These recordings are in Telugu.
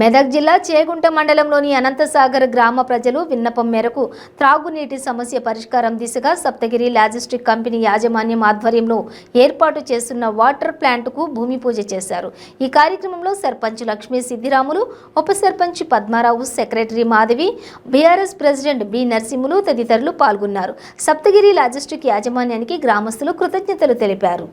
మెదక్ జిల్లా చేగుంట మండలంలోని అనంతసాగర్ గ్రామ ప్రజలు విన్నపం మేరకు త్రాగునీటి సమస్య పరిష్కారం దిశగా సప్తగిరి లాజిస్టిక్ కంపెనీ యాజమాన్యం ఆధ్వర్యంలో ఏర్పాటు చేస్తున్న వాటర్ ప్లాంట్కు భూమి పూజ చేశారు. ఈ కార్యక్రమంలో సర్పంచ్ లక్ష్మీ సిద్దిరాములు, ఉప sarpanch Padmarao, secretary Madhavi, BRS president B Narasimhulu తదితరులు పాల్గొన్నారు. సప్తగిరి లాజిస్టిక్ యాజమాన్యానికి గ్రామస్తులు కృతజ్ఞతలు తెలిపారు.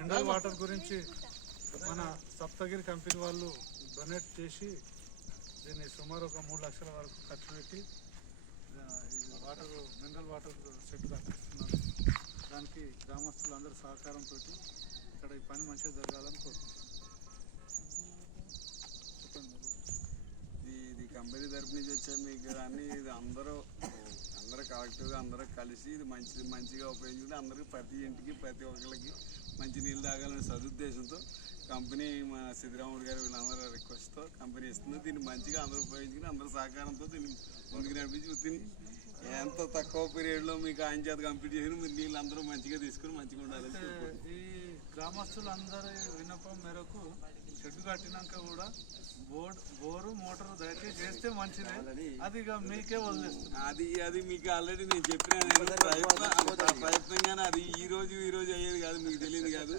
మినరల్ వాటర్ గురించి మన సప్తగిరి కంపెనీ వాళ్ళు డొనేట్ చేసి దీన్ని సుమారు ఒక 3 లక్షల వరకు ఖర్చు పెట్టి మినరల్ వాటర్ సెట్ కట్టిస్తున్నారు. దానికి గ్రామస్తులందరి సహకారంతో ఇక్కడ ఈ పని మంచిగా జరగాలని కోరుకుంటున్నాను. ఇది కంపెనీ తరపు నుంచి వచ్చే మీకు అన్ని ఇది అందరూ కలెక్టివ్గా అందరూ కలిసి ఇది మంచిగా ఉపయోగించుకుంటే అందరికీ ప్రతి ఇంటికి ప్రతి ఒక్కరికి మంచి నీళ్ళు తాగాలనే సదుద్దేశంతో కంపెనీ మా సిద్దిరాముడు గారు వీళ్ళందరూ రిక్వెస్ట్తో కంపెనీ ఇస్తుంది. దీన్ని మంచిగా అందరూ ఉపయోగించుకుని అందరూ సహకారంతో దీన్ని ముందుకు నడిపించి ఎంత తక్కువ పీరియడ్లో మీకు ఆయన చేత కంప్లీట్ చేసి మీరు నీళ్ళు అందరూ మంచిగా తీసుకుని మంచిగా ఉండాలని. ఈ గ్రామస్తులందరి విన్నపం మేరకు షెడ్ కట్టినాక కూడా బోరు మోటార్ దయచేసి చేస్తే మంచిదే. అది ఇక మీకే వదిలేస్తుంది. అది మీకు ఆల్రెడీ నేను చెప్పిన ప్రయత్నంగానే అది ఈ రోజు అయ్యేది కాదు, మీకు తెలియదు కాదు.